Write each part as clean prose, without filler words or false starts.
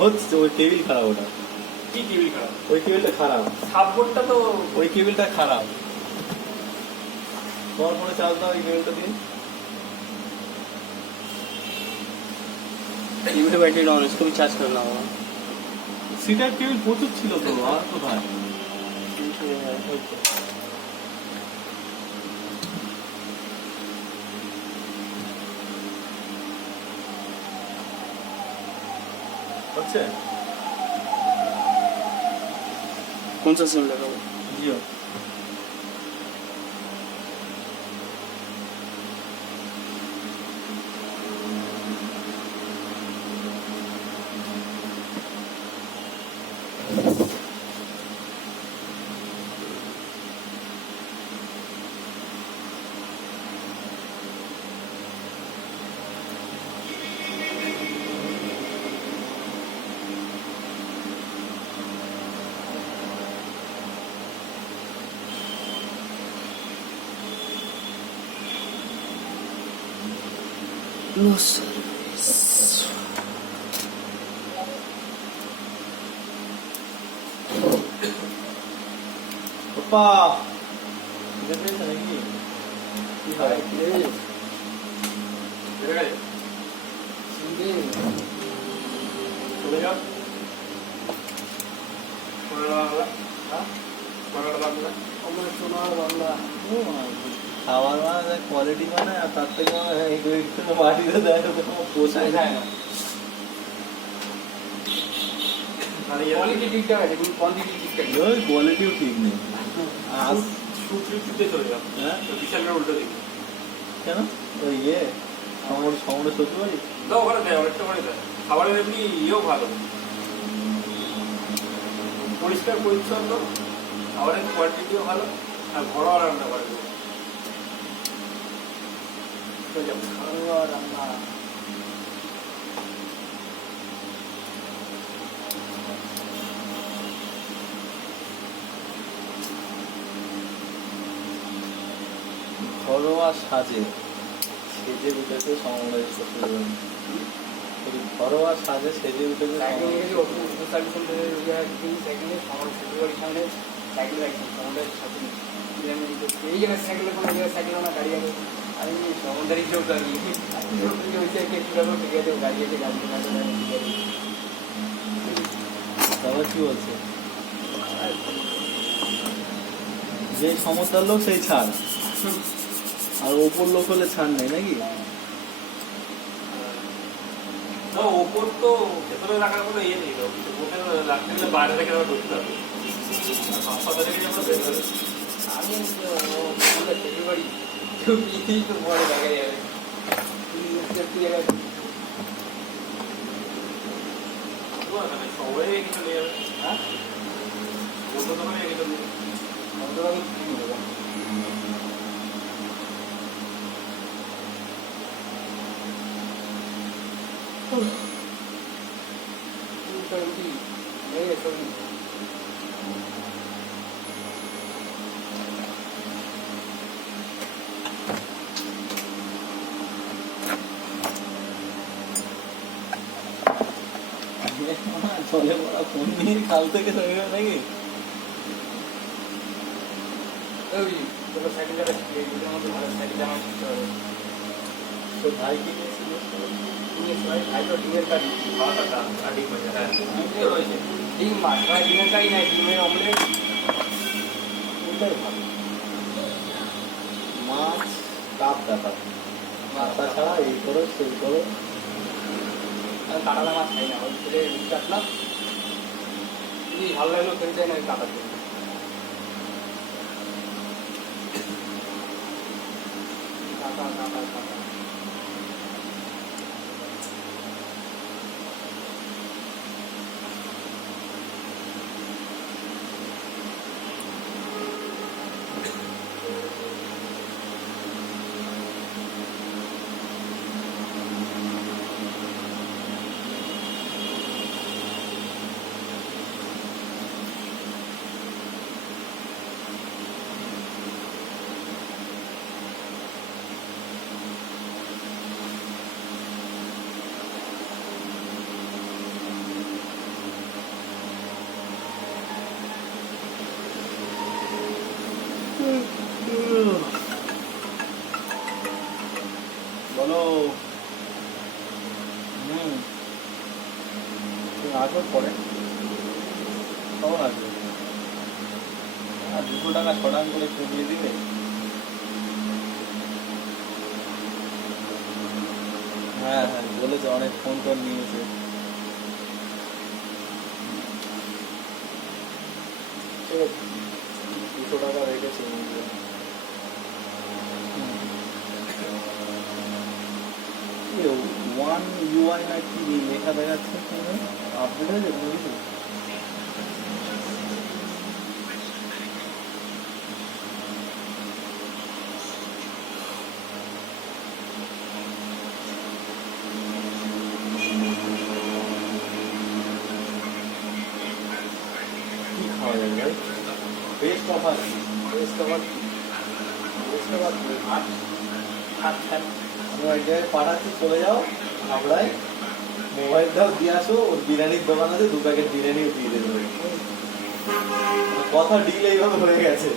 হচ্ছে ওই টেবিল খারাপ, ওটা কি টেবিল খারাপ? ওই টেবিলটা খারাপ, সাববোর্ডটা তো ওই কেবিলটা খারাপ। তোমার ফোনে চার্জ দাও ওই কেবিলটা দিয়ে। টিভিটা ব্যাটারি ডাউন, इसको भी चार्ज करना होगा। সিটার টেবিল প্রচুর ছিল তো, আর কোথায়? হচ্ছে कौन सा सिम लगा हुआ? জিও। No service. ওপা এটা পেয়েছে নাকি? কি হয়? বেড়ে গেছে। চলে যাও। 15 বাংলা। হ্যাঁ? 15 বাংলা। আমার সোনার বাংলা। খাবার মানে কোয়ালিটি মানে, আর তার থেকে মাটিতে দেয় তো তোমার পোষায় যায় না। কোয়ালিটি ঠিকঠাক আছে, কিন্তু কোয়ান্টিটি ঠিকঠাক নেই। ওই কোয়ালিটিও ঠিক নেই। আর সুটলিতে চলে যাও। হ্যাঁ বিশালের উল্টো দিকে। কেন? ওই ইয়ে সমর শ্বশুর বাড়ি। দাও ওখানে দেয়, অনেকটা ওখানে দেয়। খাবারের এমনি ইয়েও ভালো, পরিষ্কার পরিচ্ছন্ন, খাবারের কোয়ান্টিটিও ভালো, আর ঘরোয়া রান্না করে। ঘরোয়া রান্না। ঘরোয়া সাজে সেজে উঠেছে সমরের শ্বশুর বাড়ি। এই ঘরোয়া সাজে সেজে উঠেছে সাইকেল সমরের গেছে, শ্বশুর ওপর বাড়ি। সাইকেল সেন্টারে সাইকেলে আমার শ্বশুরবাড়ির সামনে সাইকেল রাখছি, সমুদ্রের সাথে এই জায়গায় সাইকেলে কোনো জায়গায় সাইকেল না গাড়ি আছে। আমি সমুদ্রেরই চোখ আর ঠিক আছে, গাড়ি আছে, গাড়ি তারপর কি বলছে? যে সমস্যার লোক সেই ছাড়, আর ওপর লোক হলে ছাড় নেই নাকি? না, ওপর তো ভেতরে রাখার কোনো ইয়ে নেই, ওপরে রাখতে গেলে বাইরে থেকে আবার ঢুকতে হবে। হাসপাতাল থেকে আমরা ভেতরে আমি শ্বশুরবাড়ি তো পরে দেখা যাবে। শহরে কিছু নিয়ে যাবে। হ্যাঁ, অন্য দোকানে কিছু নিয়ে অন্য দোকানে কি নেবে? চলে পড়া ফোন নিয়ে কাল থেকে চলে গেল নাকি? তো ভাই কি নিয়েছিল? ডিম মাছ, ডিমের কারি নাই, ডিমের অমলেট, ওটাই ভালো। মাছ কাপ ব্যাপার, মাথা ছাড়া এই করো সেই করো। কাটালা মাছ খাই না, ওই ছেলে কাটলাম, যদি ভালো লাগলো খেতে চাই না কাটা দিই। কাটা কাটা কাটা আসবো পরে, কখন আসবে? আর 200 টাকা শটাং করে কমিয়ে দিবে। হ্যাঁ হ্যাঁ বলেছে, অনেক ফোন টোন নিয়েছে। ঠিক আছে, 200 টাকা রেখেছে নিজে। ওয়ান ইউআই না কি লেখা দেখাচ্ছে, আপডেট হয়েছে কোনো কিছু? কি খাওয়া যাবে ভাই? Best offer, best offer, best offer. আচ্ছা, আমি ওই জায়গায় পাঠাচ্ছি, চলে যাও হাবড়ায়, মোবাইলটাও দিয়ে আসো, ওর বিরিয়ানির দোকান আছে, 2 প্যাকেট বিরিয়ানিও দিয়ে দেবে। কথা ডিল এইভাবে হয়ে গেছে।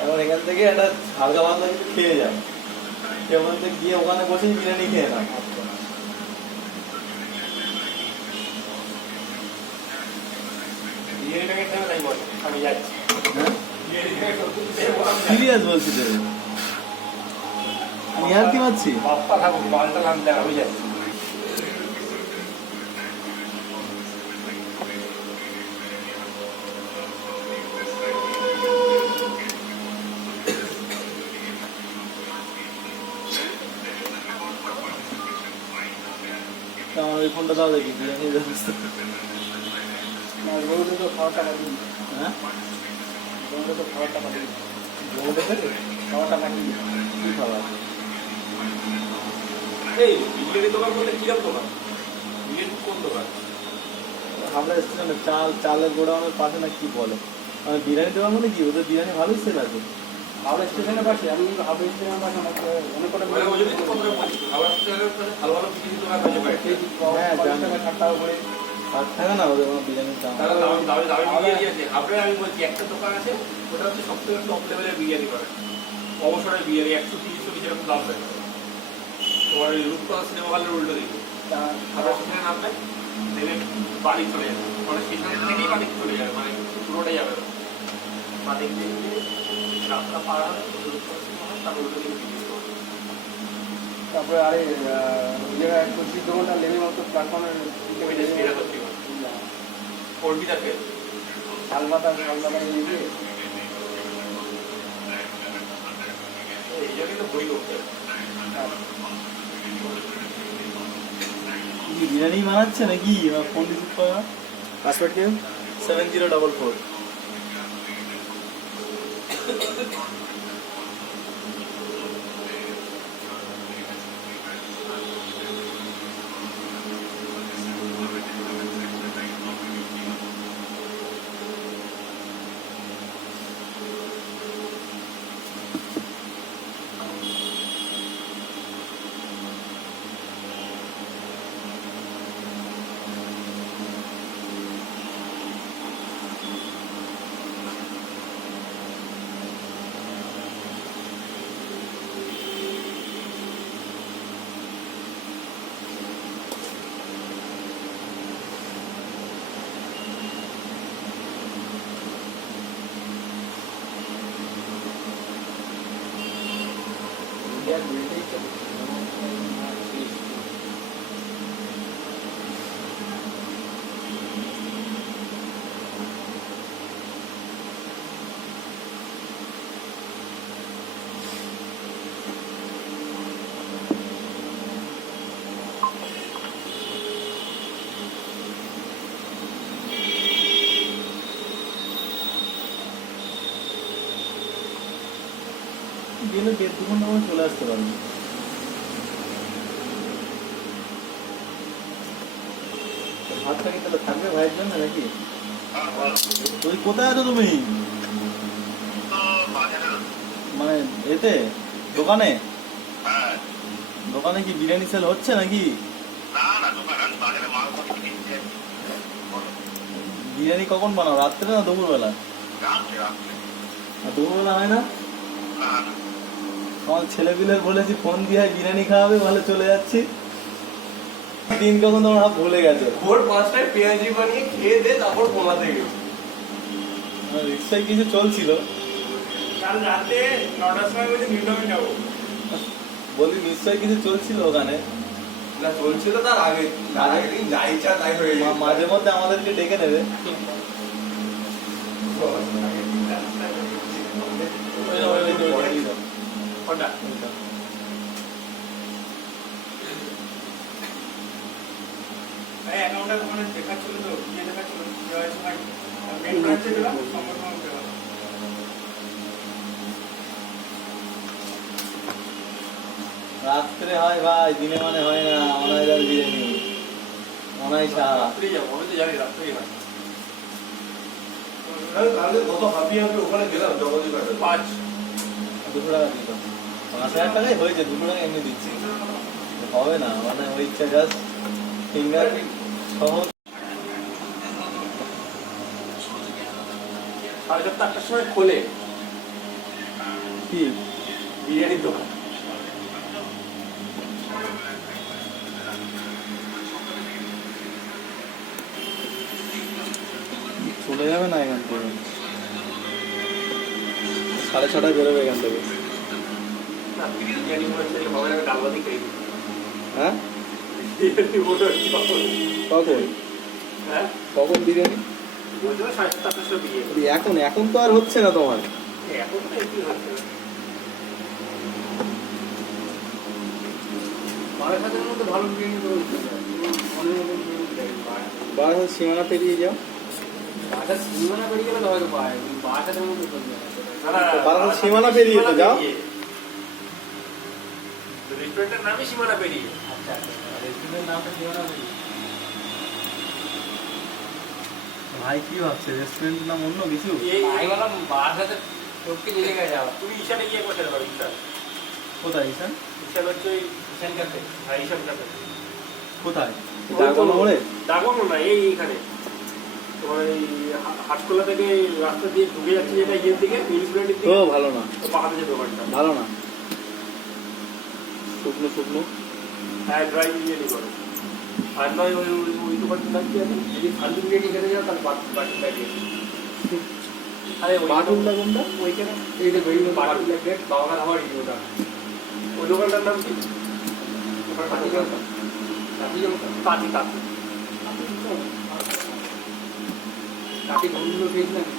এখন এখান থেকে একটা হালকা পাতলা কিছু খেয়ে যাও, ওখান থেকে গিয়ে ওখানে বসেই বিরিয়ানি খেয়ে নাও। বিরিয়ানি প্যাকেট দেবে তাই বল, আমি যাচ্ছি। হ্যাঁ বিরিয়ানি প্যাকেট দেবে বল, আমি সিরিয়াস বলছি তো, আমি আর কি পাচ্ছি। বাপ্পা থাকুক, পাল্টা নামতে আমি যাচ্ছি। আমার ওই ফোনটা দাও দেখি, বিরিয়ানি রোদে তো খাওয়ার টাকা দিই, হ্যাঁ রোদে তো খাওয়ার টাকা দিই, জোরে থেকে খাওয়ার টাকা দিই। কি খাবার? এই বিরিয়ানি দোকান বলতে কিরকম দোকান? বিরিয়ানি কোন দোকান? হাবড়া স্টেশনে চালের গোডাউনের পাশে না কি বলে, মানে বিরিয়ানি দোকান মানে কি, ওদের বিরিয়ানি ভালোই সেল আছে। হাওড়া স্টেশনের পাশে, আমি হাওড়া স্টেশনের পাশে অনেক কটা মানে ওই জন্যই তো কথা বলছি, খাবার স্টেশনের কাছে ভালো ভালো বিরিয়ানি দোকান হয়েছে কয়েকটা। হ্যাঁ, জানি। 60 টাকা করে। আর থাকে না ওদের কোনো বিরিয়ানির দাম। তাহলে দামি দামি বিরিয়ানি আছে। হাবড়ে আমি বলছি একটা দোকান আছে, ওটা হচ্ছে সবথেকে টপ লেভেলের বিরিয়ানি করে। অবসরের বিরিয়ানি 130 চল্লিশ এরকম দাম দেয়। তোমার ওই রূপকথা সিনেমা হলের উল্টো দিকে হাবড়া স্টেশনে নামবে, নেমে বাড়ি চলে যাবে, মানে স্টেশন থেকেই বাড়ি চলে যাবে, মানে পুরোটাই যাবে না। বাড়ি দিয়ে রাস্তা পার হবে, রূপকথা সিনেমা হল, তার উল্টো দিকে বিরিয়ানি দোকান। তারপরে আরে ওই জায়গায় 25 ঘন্টা লেগে মতো প্ল্যাটফর্মের ওই যে সেটা করছি অর্পিতা ফেল শালবাতা নিয়ে গিয়ে এই জন্যই তো বই করতে হবে। কি বিরিয়ানি বানাচ্ছে নাকি? আমার ফোন রিসিভ করা। পাসওয়ার্ড কি? 7044। গেলে 1.5 ঘন্টা মধ্যে চলে আসতে পারবি। ভাতটা কি তাহলে থাকবে ভাইয়ের জন্য নাকি? তুই কোথায় আছো তুমি? মানে এতে দোকানে? দোকানে কি বিরিয়ানি সেল হচ্ছে নাকি? বিরিয়ানি কখন বানাও, রাত্রে না দুপুরবেলা? আর দুপুরবেলা হয় না? আমার ছেলেপিলের বলেছি ফোন দিয়ে বিরিয়ানি খাওয়াবে, ভালো চলে যাচ্ছি। দিন কখন তোমরা ভুলে গেছো। ভোর 5টায় পেঁয়াজি বানিয়ে খেয়ে দে তারপর ঘুমাতে গেছি। রিক্সায় কিছু চলছিল, কাল রাতে 9টার সময় বলছে নিউটাউন যাবো। বলি নিশ্চয়ই কিছু চলছিল ওখানে। না চলছিল তার আগে, তার আগের দিন যা ইচ্ছা তাই হয়ে যায়। মাঝে মধ্যে আমাদেরকে ডেকে নেবে। কটা? এই অ্যাকাউন্টটা ওখানে দেখাচ্ছিল তো, ইয়ে দেখাচ্ছিল, KYC হয়। মেন ব্রাঞ্চে গেলাম, সঙ্গে সঙ্গে গেলাম। রাত্রে হয় ভাই, দিনে মানে হয় না। অনাইদার বিরিয়ানি, অনাই সাহা। রাত্রেই যাবো, আমি তো জানি রাত্রেই হয়। কালকে কত হাঁপিয়ে হাঁপিয়ে ওখানে গেলাম জগদীপ ঘাটে। 5 200 টাকা দিত, 5000 টাকাই হয়েছে। 200 টাকা এমনি দিচ্ছি, হবে না মানে ওই ইচ্ছা জাস্ট ফিঙ্গার সহ। 7:30 8টার সময় খোলে কি বিরিয়ানির দোকান। চলে যাবে না এখান থেকে? 6:30টায় বেরোবে এখান থেকে। না বিরিয়ানি মনে হচ্ছে হবে না, ডাল ভাতই খাই। হ্যাঁ বিরিয়ানি মনে হচ্ছে হবে না। কখন হ্যাঁ কখন বিরিয়ানি? বলছিল 7:30 8টার সময় বিরিয়ানি। এখন এখন তো আর হচ্ছে না তোমার। এখন তো এটাই হচ্ছে না। বারাসাতের মধ্যে ভালো বিরিয়ানি তো হচ্ছে না। অনেক রকম বিরিয়ানি দেয়। বারাসাত সীমানা পেরিয়ে যাও। বারাসাত সীমানা বেরিয়ে গেলে তো হয়তো পায়, বারাসাতের মধ্যে চলে যায়। না, না, বারাসাত সীমানা পেরিয়ে তো যাও। রেস্টুরেন্টের নামই সীমানা পেরিয়ে। আচ্ছা আচ্ছা, রেস্টুরেন্টের নামটা সীমানা বেরিয়ে। ভাই কি ভাবছে, রেস্টুরেন্টের নাম অন্য কিছু? আমি বললাম বারাসাতের টোটকে যে জায়গায় যাওয়া। তুমি ঈশানে গিয়ে বসে পারো। ঈশান কোথায় ঈশান? ঈশান হচ্ছে ওই ঈশান ক্যাফে। হ্যাঁ ঈশান ক্যাফে। কোথায়? ডাকবাংলো মোড়ে? ডাকবাংলো না, এইখানে তোমার এই হাটখোলা থেকে রাস্তা দিয়ে ঢুকে যাচ্ছে যেটা ইয়ের দিকে, মিউনিসিপ্যালিটির ও দিকে, ভালো না, বাহাতে যে দোকানটা। ভালো না, শুকনো শুকনো। হ্যাঁ ড্রাই বিরিয়ানি করে। আর নয় ওই ওই ওই দোকানটার নাম কি আছে? যদি ফালতু বিরিয়ানি খেতে যাও তাহলে বাটি লাগে। আরে ওই বাটুলদা কোনটা? ওইখানে এই যে বেরিয়ে বাটি লাগে, বাবা আমার এই ওটা। ওই দোকানটার নাম কি? কাঠি জমকা। কাঠি জমকা। কাঠি কাঠি। কাঠি ঘুরলো ঠিক নাকি?